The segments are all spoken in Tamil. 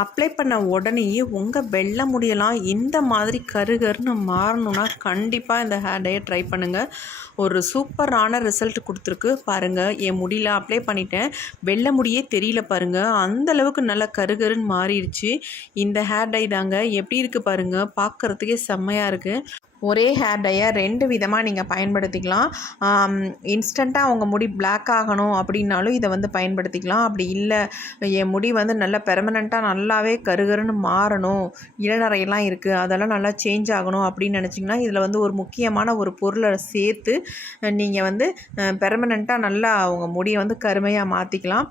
அப்ளை பண்ண உடனேயே உங்கள் வெள்ளை முடியெல்லாம் இந்த மாதிரி கருகருன்னு மாறணுன்னா கண்டிப்பாக இந்த ஹேர் டையை ட்ரை பண்ணுங்கள். ஒரு சூப்பரான ரிசல்ட் கொடுத்துருக்கு பாருங்கள். என் முடியல அப்ளை பண்ணிட்டேன், வெள்ளை முடியே தெரியல பாருங்கள், அந்தளவுக்கு நல்லா கருகருன்னு மாறிடுச்சு. இந்த ஹேர் டை தாங்க. எப்படி இருக்குது பாருங்கள், பார்க்குறதுக்கே செம்மையாக இருக்குது. ஒரே ஹேர் டையை 2 விதமாக நீங்கள் பயன்படுத்திக்கலாம். இன்ஸ்டண்ட்டாக உங்கள் முடி பிளாக் ஆகணும் அப்படின்னாலும் இதை வந்து பயன்படுத்திக்கலாம். அப்படி இல்லை, என் முடி வந்து நல்லா பெர்மனெண்ட்டாக நல்லாவே கருகருன்னு மாறணும், இளநரையெல்லாம் இருக்குது, அதெல்லாம் நல்லா சேஞ்ச் ஆகணும் அப்படின்னு நினச்சிங்கன்னா இதில் வந்து ஒரு முக்கியமான ஒரு பொருளை சேர்த்து நீங்கள் வந்து பெர்மனெண்ட்டாக நல்லா உங்கள் முடியை வந்து கருமையாக மாற்றிக்கலாம்.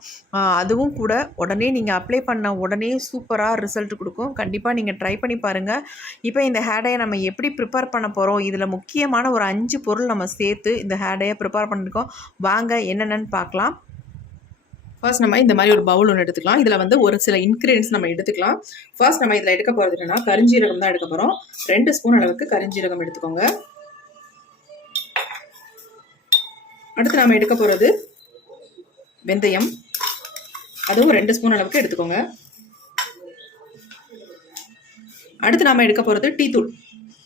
அதுவும் கூட உடனே நீங்கள் அப்ளை பண்ண உடனே சூப்பராக ரிசல்ட் கொடுக்கும். கண்டிப்பாக நீங்கள் ட்ரை பண்ணி பாருங்கள். இப்போ இந்த ஹேர் டையை நம்ம எப்படி ப்ரிப்பேர் பண்ண போகிறோம், இதில் முக்கியமான ஒரு 5 பொருள் நம்ம சேர்த்து இந்த ஹேர் டையை ப்ரிப்பேர் பண்ணியிருக்கோம். வாங்க என்னென்னு பார்க்கலாம். ஃபர்ஸ்ட் நம்ம இந்த மாதிரி ஒரு பவுல் ஒன்று எடுத்துக்கலாம். இதில் வந்து ஒரு சில இன்க்ரீடியன்ஸ் நம்ம எடுத்துக்கலாம். ஃபர்ஸ்ட் நம்ம இதில் எடுக்க போகிறது என்னன்னா கரிஞ்சீரகம் தான் எடுக்க போகிறோம். 2 ஸ்பூன் அளவுக்கு கரிஞ்சீரகம் எடுத்துக்கோங்க. அடுத்து நம்ம எடுக்க போகிறது வெந்தயம், அதுவும் 2 ஸ்பூன் அளவுக்கு எடுத்துக்கோங்க. அடுத்து நாம எடுக்க போகிறது டீ தூள்.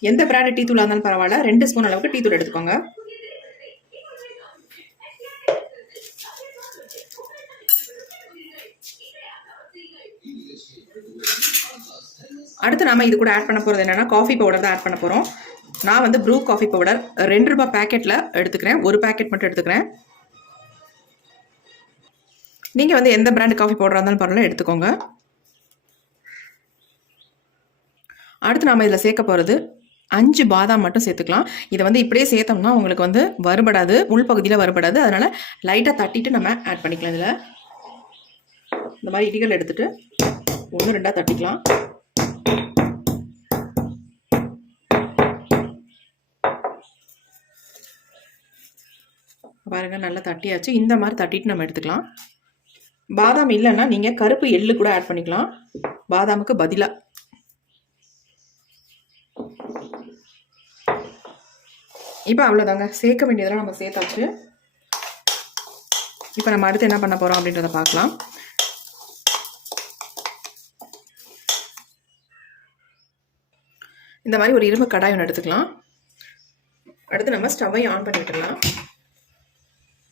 எந்த பிராண்ட் டீ தூளாக இருந்தாலும் பரவாயில்ல, 2 ஸ்பூன் அளவுக்கு டீ தூள் எடுத்துக்கோங்க. அடுத்து நாம இது கூட ஆட் பண்ண போகிறது என்னன்னா காஃபி பவுடர் தான் ஆட் பண்ண போகிறோம். நான் வந்து ப்ரூ காஃபி பவுடர் 2 ரூபாய் பேக்கெட்டில் எடுத்துக்கிறேன். ஒரு பேக்கெட் மட்டும் எடுத்துக்கிறேன். நீங்கள் வந்து எந்த பிராண்ட் காஃபி பவுடராக இருந்தாலும் பரவாயில்ல எடுத்துக்கோங்க. அடுத்து நாம் இதில் சேர்க்க போகிறது 5 பாதாம் மட்டும் சேர்த்துக்கலாம். இதை வந்து இப்படியே சேர்த்தோம்னா உங்களுக்கு வந்து வறுபடாது, உள்பகுதியில் வறுபடாது. அதனால் லைட்டாக தட்டிட்டு நம்ம ஆட் பண்ணிக்கலாம். இதில் இந்த மாதிரி இடிகள் எடுத்துகிட்டு 1 2 தட்டிக்கலாம். பாருங்கள், நல்லா தட்டியாச்சு. இந்த மாதிரி தட்டிட்டு நம்ம எடுத்துக்கலாம். பாதாம் இல்லைன்னா நீங்கள் கருப்பு எள்ளு கூட ஆட் பண்ணிக்கலாம் பாதாமுக்கு பதிலாக. இப்போ அவ்வளோதாங்க, சேர்க்க வேண்டியதெல்லாம் நம்ம சேர்த்தாச்சு. இப்போ நம்ம அடுத்து என்ன பண்ண போகிறோம் அப்படின்றத பார்க்கலாம். இந்த மாதிரி ஒரு இரும்பு கடாய் ஒன்று எடுத்துக்கலாம். அடுத்து நம்ம ஸ்டவ்வை ஆன் பண்ணி விட்டுடலாம்.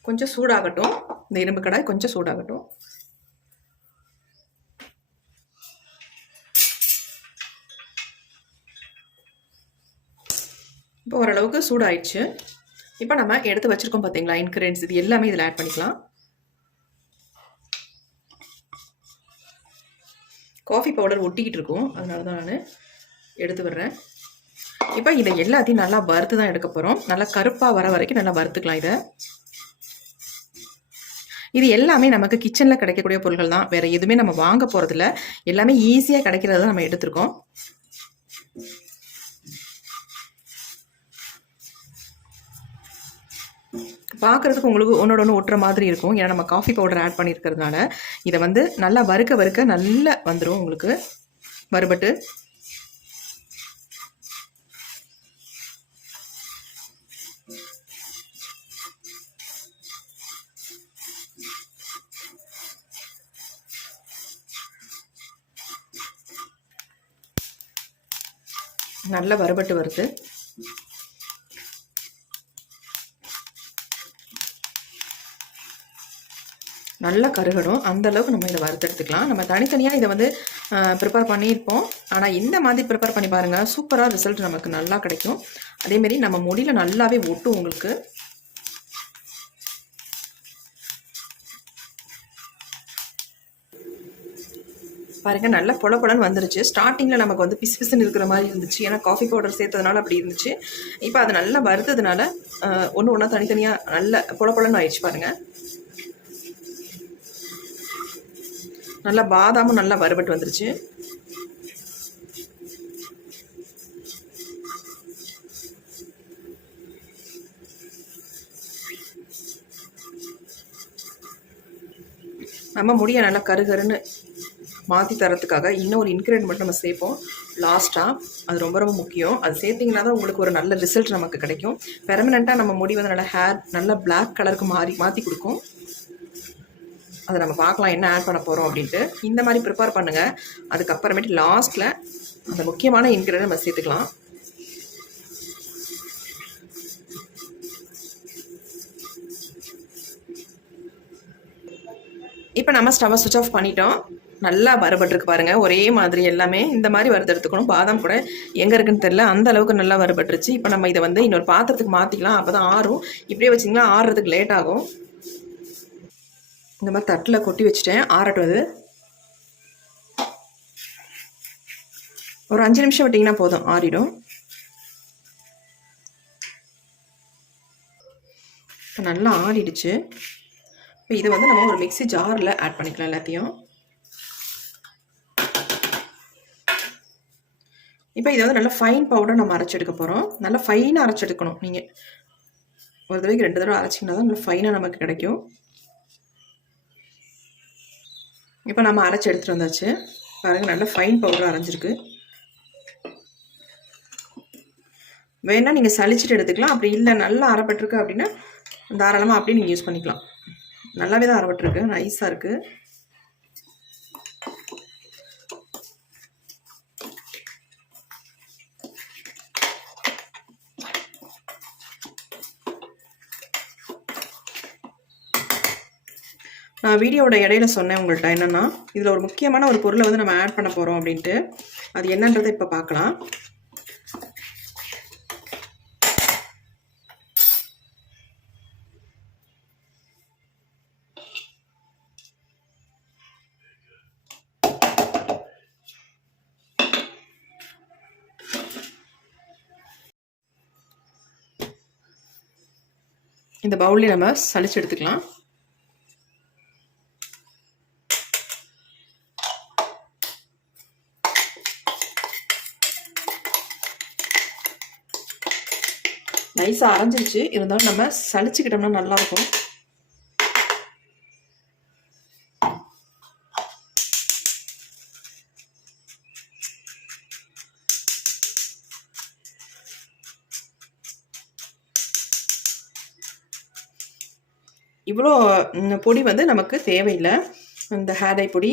கொஞ்சம் சூடாகட்டும். இந்த இரும்பு கடாய் கொஞ்சம் சூடாகட்டும். இப்போ ஓரளவுக்கு சூடாயிடுச்சு. இப்போ நம்ம எடுத்து வச்சிருக்கோம் பார்த்தீங்களா இன்க்ரீடியன்ஸ், இது எல்லாமே இதில் ஆட் பண்ணிக்கலாம். காஃபி பவுடர் ஒட்டிக்கிட்டு இருக்கும், அதனால தான் நான் எடுத்து விடுறேன். இப்போ இதை எல்லாத்தையும் நல்லா வறுத்து தான் எடுக்க போகிறோம். நல்லா கருப்பாக வர வரைக்கும் நல்லா வறுத்துக்கலாம். இது எல்லாமே நமக்கு கிச்சனில் கிடைக்கக்கூடிய பொருட்கள் தான், வேறு எதுவுமே நம்ம வாங்க போகிறதில்ல. எல்லாமே ஈஸியாக கிடைக்கிறத நம்ம எடுத்துருக்கோம். பார்க்குறதுக்கு உங்களுக்கு ஒன்றோட ஒன்று ஒட்டுற மாதிரி இருக்கும், ஏன்னா நம்ம காஃபி பவுடர் ஆட் பண்ணியிருக்கிறதுனால. இதை வந்து நல்லா வறுக்க வறுக்க நல்லா வந்துடும் உங்களுக்கு வறுபட்டு. நல்லா வறுபட்டு வருது. நல்லா கருகடும், அந்த அளவுக்கு நம்ம இதை வறுத்து எடுத்துக்கலாம். நம்ம தனித்தனியாக இதை வந்து ப்ரிப்பேர் பண்ணியிருப்போம். ஆனால் இந்த மாதிரி ப்ரிப்பேர் பண்ணி பாருங்கள், சூப்பராக ரிசல்ட் நமக்கு நல்லா கிடைக்கும். அதேமாரி நம்ம முடியில் நல்லாவே ஒட்டும் உங்களுக்கு. பாருங்கள், நல்லா பொல பொலன்னு வந்துருச்சு. ஸ்டார்டிங்கில் நமக்கு வந்து பிசு பிசுன்னு இருக்கிற மாதிரி இருந்துச்சு, ஏன்னா காஃபி பவுடர் சேர்த்ததுனால அப்படி இருந்துச்சு. இப்போ அது நல்லா வறுத்ததுனால ஒன்று ஒன்றா தனித்தனியாக நல்ல பொல பொலன்னு ஆயிடுச்சு. பாருங்கள், நல்லா பாதாமும் நல்லா வறுபட்டு வந்துருச்சு. நம்ம முடிய நல்லா கருகருன்னு மாற்றி தரத்துக்காக இன்னொரு இன்க்ரீடியன்ட் மட்டும் நம்ம சேர்ப்போம் லாஸ்ட்டாக. அது ரொம்ப ரொம்ப முக்கியம். அது சேர்த்திங்கன்னா தான் உங்களுக்கு ஒரு நல்ல ரிசல்ட் நமக்கு கிடைக்கும். பெர்மனெண்ட்டாக நம்ம முடி வந்து நல்லா ஹேர் நல்லா பிளாக் கலருக்கு மாற்றி கொடுக்கும். அதை நம்ம பார்க்கலாம் என்ன ஆட் பண்ண போகிறோம் அப்படின்ட்டு. இந்த மாதிரி ப்ரிப்பேர் பண்ணுங்கள். அதுக்கப்புறமேட்டு லாஸ்ட்டில் அந்த முக்கியமான இன்க்ரீடியன்ட் நம்ம சேர்த்துக்கலாம். இப்போ நம்ம ஸ்டவ்வை சுவிட்ச் ஆஃப் பண்ணிட்டோம். நல்லா வறுபட்டுருக்கு பாருங்கள். ஒரே மாதிரி எல்லாமே இந்த மாதிரி வறுத்தெடுத்துக்கணும். பாதாம் கூட எங்கே இருக்குன்னு தெரியல, அந்த அளவுக்கு நல்லா வறுபட்டுருச்சு. இப்போ நம்ம இதை வந்து இன்னொரு பாத்திரத்துக்கு மாற்றிக்கலாம். அப்போ தான் ஆறும். இப்படியே வச்சிங்கன்னா ஆறுறதுக்கு லேட் ஆகும். இந்த மாதிரி தட்டில் கொட்டி வச்சுட்டேன். ஆறட்டும். அது ஒரு 5 நிமிஷம் விட்டிங்கன்னா போதும், ஆறிடும். இப்போ நல்லா ஆறிடுச்சு. இப்போ இதை வந்து நம்ம ஒரு மிக்ஸி ஜாரில் ஆட் பண்ணிக்கலாம் எல்லாத்தையும். இப்போ இதை வந்து நல்லா ஃபைன் பவுடர் நம்ம அரைச்செடுக்க போகிறோம். நல்லா ஃபைனாக அரைச்செடுக்கணும். நீங்கள் ஒரு தடவைக்கு 2 தடவை அரைச்சிங்கன்னா தான் நல்லா ஃபைனாக நமக்கு கிடைக்கும். இப்போ நம்ம அரைச்சி எடுத்துகிட்டு வந்தாச்சு பாருங்கள். நல்லா ஃபைன் பவுடர் அரைஞ்சிருக்கு. வேணால் நீங்கள் சளிச்சிட்டு எடுத்துக்கலாம். அப்படி இல்லை நல்லா அரைப்பட்டிருக்கு அப்படின்னா தாராளமாக அப்படியே நீங்கள் யூஸ் பண்ணிக்கலாம். நல்லாவே தான் அரைப்பட்டிருக்கு, நைஸாக இருக்குது. நான் வீடியோவோட இடையில சொன்னேன் உங்கள்கிட்ட என்னென்னா, இதில் ஒரு முக்கியமான ஒரு பொருளை வந்து நம்ம ஆட் பண்ண போகிறோம் அப்படின்ட்டு. அது என்னன்றதை இப்போ பார்க்கலாம். இந்த பவுல்லே நம்ம சளிச்சு எடுத்துக்கலாம். நைஸாக அரைஞ்சிருச்சு. இருந்தாலும் நம்ம சளிச்சுக்கிட்டோம்னா நல்லாயிருக்கும். இவ்வளோ பொடி வந்து நமக்கு தேவையில்லை. இந்த ஹேர் டை பொடி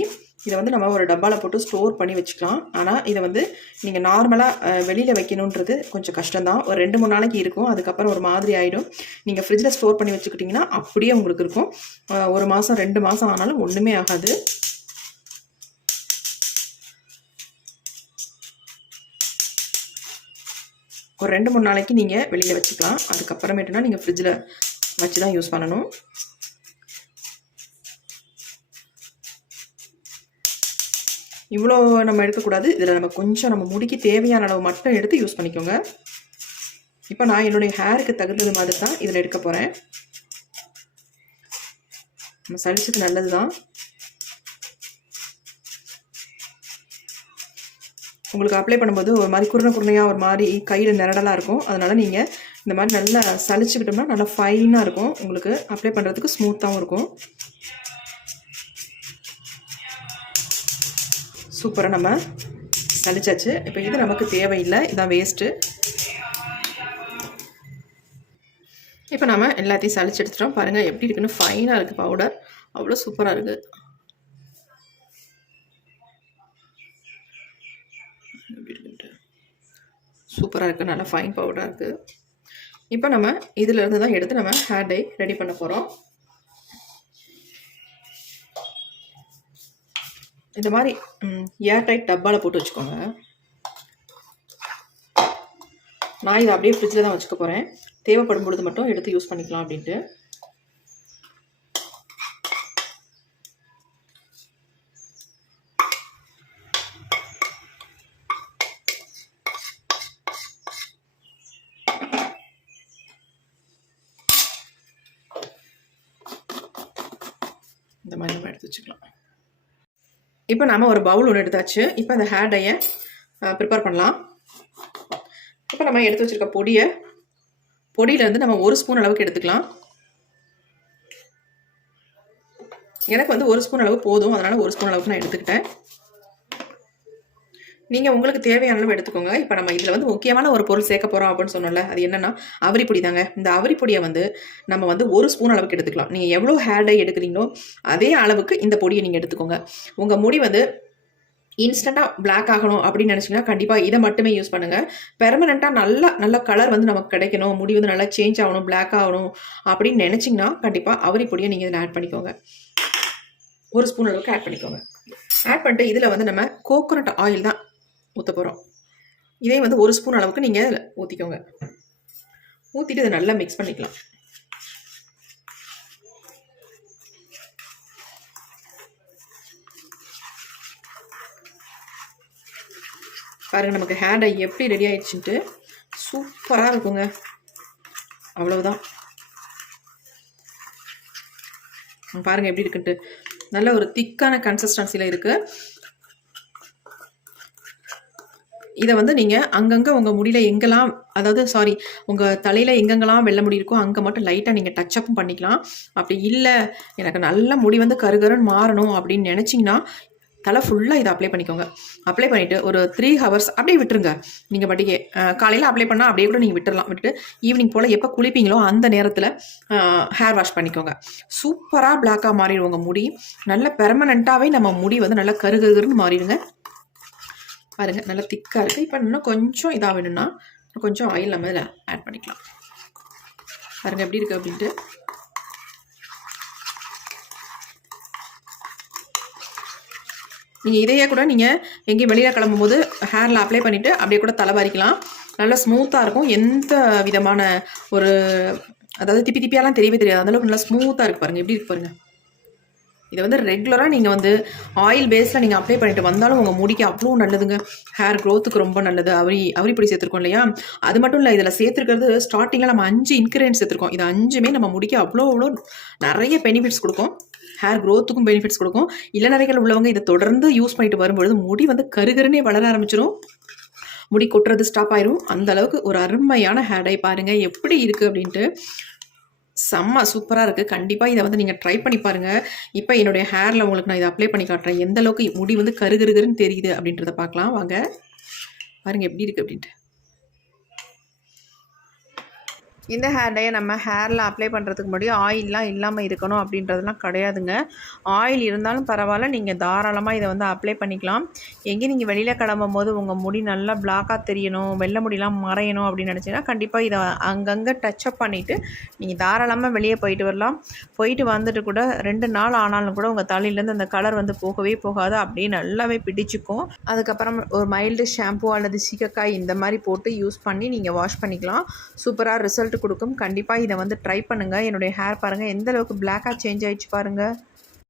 இதை வந்து நம்ம ஒரு டப்பாவில் போட்டு ஸ்டோர் பண்ணி வச்சுக்கலாம். ஆனால் இதை வந்து நீங்கள் நார்மலாக வெளியில் வைக்கணுன்றது கொஞ்சம் கஷ்டம்தான். ஒரு 2-3 நாளைக்கு இருக்கும். அதுக்கப்புறம் ஒரு மாதிரி ஆகிடும். நீங்கள் ஃப்ரிட்ஜில் ஸ்டோர் பண்ணி வச்சுக்கிட்டிங்கன்னா அப்படியே உங்களுக்கு இருக்கும். 1 மாதம் 2 மாதம் ஆனாலும் ஒன்றுமே ஆகாது. ஒரு 2-3 நாளைக்கு நீங்கள் வெளியில் வச்சுக்கலாம். அதுக்கப்புறமேட்டுனா நீங்கள் ஃப்ரிட்ஜில் வச்சு தான் யூஸ் பண்ணணும். இவ்வளோ நம்ம எடுக்கக்கூடாது. இதில் நம்ம கொஞ்சம் நம்ம முடிக்கு தேவையான அளவு மட்டும் எடுத்து யூஸ் பண்ணிக்கோங்க. இப்போ நான் என்னுடைய ஹேருக்கு தகுந்தது மாதிரி தான் இதில் எடுக்க போகிறேன். நம்ம சளிச்சது நல்லது தான். உங்களுக்கு அப்ளை பண்ணும்போது ஒரு மாதிரி குருணையாக ஒரு மாதிரி கையில் நிரடலாக இருக்கும். அதனால் நீங்கள் இந்த மாதிரி நல்லா சளிச்சுக்கிட்டோம்னா நல்லா ஃபைனாக இருக்கும். உங்களுக்கு அப்ளை பண்ணுறதுக்கு ஸ்மூத்தாகவும் இருக்கும். சூப்பராக நம்ம சளிச்சாச்சு. இப்போ இது நமக்கு தேவையில்லை, இதான் வேஸ்ட்டு. இப்போ நம்ம எல்லாத்தையும் சளிச்சு எடுத்துட்டோம். பாருங்கள் எப்படி இருக்குன்னு. ஃபைனாக இருக்குது பவுடர். அவ்வளோ சூப்பராக இருக்குது. எப்படி இருக்குன்ட்டு சூப்பராக இருக்குது. நல்லா ஃபைன் பவுடராக இருக்குது. இப்போ நம்ம இதிலேருந்து தான் எடுத்து நம்ம ஹேர் டை ரெடி பண்ண போகிறோம். இந்த மாதிரி ஏர் டைட் டப்பாவில் போட்டு வச்சுக்கோங்க. நான் இதை அப்படியே ஃப்ரிட்ஜில் தான் வச்சுக்க போகிறேன். தேவைப்படும் பொழுது மட்டும் எடுத்து யூஸ் பண்ணிக்கலாம் அப்படின்ட்டு. இந்த மாதிரி நம்ம எடுத்து வச்சுக்கலாம். இப்போ நம்ம ஒரு பவுல் ஒன்று எடுத்தாச்சு. இப்போ அந்த ஹேர் டையை ப்ரிப்பேர் பண்ணலாம். இப்போ நம்ம எடுத்து வச்சுருக்க பொடியிலேருந்து நம்ம 1 ஸ்பூன் அளவுக்கு எடுத்துக்கலாம். எனக்கு வந்து 1 ஸ்பூன் அளவு போதும். அதனால் 1 ஸ்பூன் அளவுக்கு நான் எடுத்துக்கிட்டேன். நீங்கள் உங்களுக்கு தேவையான அளவு எடுத்துக்கோங்க. இப்போ நம்ம இதில் வந்து முக்கியமான ஒரு பொருள் சேர்க்க போகிறோம் அப்படின்னு சொன்னோம்ல, அது என்னென்னா அவரிப்பொடி தாங்க. இந்த அவரிப்பொடியை வந்து நம்ம வந்து 1 ஸ்பூன் அளவுக்கு எடுத்துக்கலாம். நீங்கள் எவ்வளோ ஹேர் டை எடுக்கிறீங்களோ அதே அளவுக்கு இந்த பொடியை நீங்கள் எடுத்துக்கோங்க. உங்கள் முடி வந்து இன்ஸ்டண்ட்டாக பிளாக் ஆகணும் அப்படின்னு நினச்சிங்கன்னா கண்டிப்பாக இதை மட்டுமே யூஸ் பண்ணுங்கள். பெர்மனெண்ட்டாக நல்ல கலர் வந்து நமக்கு கிடைக்கணும், முடி வந்து நல்லா சேஞ்ச் ஆகணும், பிளாக் ஆகணும் அப்படின்னு நினச்சிங்கன்னா கண்டிப்பாக அவரிப்பொடியை நீங்கள் இதில் ஆட் பண்ணிக்கோங்க. 1 ஸ்பூன் அளவுக்கு ஆட் பண்ணிக்கோங்க. ஆட் பண்ணிட்டு இதில் வந்து நம்ம கோகோனட் ஆயில் தான் ஊற்ற போகிறோம். இதே வந்து 1 ஸ்பூன் அளவுக்கு நீங்கள் ஊற்றிக்கோங்க. ஊற்றிட்டு இதை நல்லா மிக்ஸ் பண்ணிக்கலாம். பாருங்கள் நமக்கு ஹேர் டை எப்படி ரெடி ஆயிடுச்சுன்ட்டு சூப்பராக இருக்குங்க. அவ்வளவுதான். பாருங்கள் எப்படி இருக்குன்ட்டு நல்ல ஒரு திக்கான கன்சிஸ்டன்சியில் இருக்குது. இதை வந்து நீங்கள் அங்கங்கே உங்கள் முடியில் எங்கெல்லாம் உங்கள் தலையில் எங்கெங்கெல்லாம் வெள்ளை முடி இருக்கோ அங்கே மட்டும் லைட்டாக நீங்கள் டச்சப்பும் பண்ணிக்கலாம். அப்படி இல்லை எனக்கு நல்ல முடி வந்து கருகருன்னு மாறணும் அப்படின்னு நினச்சிங்கன்னா தலை ஃபுல்லாக இதை அப்ளை பண்ணிக்கோங்க. அப்ளை பண்ணிவிட்டு ஒரு 3 ஹவர்ஸ் அப்படியே விட்டுருங்க. நீங்கள் பாட்டிக்கு காலையில் அப்ளை பண்ணால் அப்படியே கூட நீங்கள் விட்டுடலாம். விட்டுட்டு ஈவினிங் போல் எப்போ குளிப்பீங்களோ அந்த நேரத்தில் ஹேர் வாஷ் பண்ணிக்கோங்க. சூப்பராக பிளாக்காக மாறிடும் உங்கள் முடி. நல்ல பெர்மனெண்ட்டாகவே நம்ம முடி வந்து நல்லா கருகருன்னு மாறிடுங்க. பாருங்கள் நல்லா திக்காக இருக்குது. இப்போ இன்னும் கொஞ்சம் இதாக வேணும்னா கொஞ்சம் ஆயில் நம்ம இதில் ஆட் பண்ணிக்கலாம். பாருங்கள் எப்படி இருக்குது அப்படின்ட்டு. நீங்கள் இதையே கூட நீங்கள் எங்கேயும் வெளியில் கிளம்பும்போது ஹேரில் அப்ளை பண்ணிவிட்டு அப்படியே கூட தலைவாரிக்கலாம். நல்லா ஸ்மூத்தாக இருக்கும். எந்த விதமான ஒரு அதாவது திப்பியாலாம் தெரியவே தெரியாது. அந்தளவுக்கு நல்லா ஸ்மூத்தாக இருக்குது. பாருங்கள் எப்படி இருக்கு பாருங்கள். இதை வந்து ரெகுலராக நீங்கள் வந்து ஆயில் பேஸில் நீங்கள் அப்ளை பண்ணிட்டு வந்தாலும் உங்கள் முடிக்கு அவ்வளோ நல்லதுங்க. ஹேர் க்ரோத்துக்கு ரொம்ப நல்லது. அவரிப்பொடி சேர்த்துருக்கோம் இல்லையா, அது மட்டும் இல்லை இதில் சேர்த்துருக்கிறது ஸ்டார்டிங்கில் நம்ம 5 இன்க்ரீடியன்ஸ் சேர்த்துருக்கோம். இது 5மே நம்ம முடிக்க அவ்வளோ நிறைய பெனிஃபிட்ஸ் கொடுக்கும். ஹேர் க்ரோத்துக்கும் பெனிஃபிட்ஸ் கொடுக்கும். இளநரைகள் உள்ளவங்க இதை தொடர்ந்து யூஸ் பண்ணிட்டு வரும்பொழுது முடி வந்து கருகருன்னே வளர ஆரம்பிச்சிடும். முடி கொட்டுறது ஸ்டாப் ஆயிரும். அந்த அளவுக்கு ஒரு அருமையான ஹேர் டை. பாருங்கள் எப்படி இருக்குது அப்படின்ட்டு. செம்ம சூப்பராக இருக்குது. கண்டிப்பாக இதை வந்து நீங்கள் ட்ரை பண்ணி பாருங்கள். இப்போ என்னுடைய ஹேரில் உங்களுக்கு நான் இதை அப்ளை பண்ணி காட்டுறேன். எந்த அளவுக்கு முடி வந்து கருகருன்னு தெரியுது அப்படின்றத பார்க்கலாம் வாங்க. பாருங்கள் எப்படி இருக்குது அப்படின்ட்டு. இந்த ஹேர் டையை நம்ம ஹேரில் அப்ளை பண்ணுறதுக்கு முன்னாடி ஆயிலெலாம் இல்லாமல் இருக்கணும் அப்படின்றதுலாம் கிடையாதுங்க. ஆயில் இருந்தாலும் பரவாயில்ல, நீங்கள் தாராளமாக இதை வந்து அப்ளை பண்ணிக்கலாம். எங்கே நீங்கள் வெளியில் கிளம்பும் போது உங்கள் முடி நல்லா பிளாக்காக தெரியணும், வெள்ளை முடியெலாம் மறையணும் அப்படின்னு நினச்சிங்கன்னா கண்டிப்பாக இதை அங்கங்கே டச்சப் பண்ணிவிட்டு நீங்கள் தாராளமாக வெளியே போயிட்டு வரலாம். போயிட்டு வந்துட்டு கூட 2 நாள் ஆனாலும் கூட உங்கள் தலையிலேருந்து அந்த கலர் வந்து போகவே போகாது. அப்படியே நல்லாவே பிடிச்சிக்கும். அதுக்கப்புறம் ஒரு மைல்டு ஷாம்பு அல்லது சீகக்காய் இந்த மாதிரி போட்டு யூஸ் பண்ணி நீங்கள் வாஷ் பண்ணிக்கலாம். சூப்பராக ரிசல்ட் கொடுக்கும். கண்டிப்பாக இதை வந்து ட்ரை பண்ணுங்கள். என்னுடைய ஹேர் பாருங்கள் எந்த அளவுக்கு பிளாக்காக சேஞ்ச் ஆகிடுச்சு பாருங்கள்.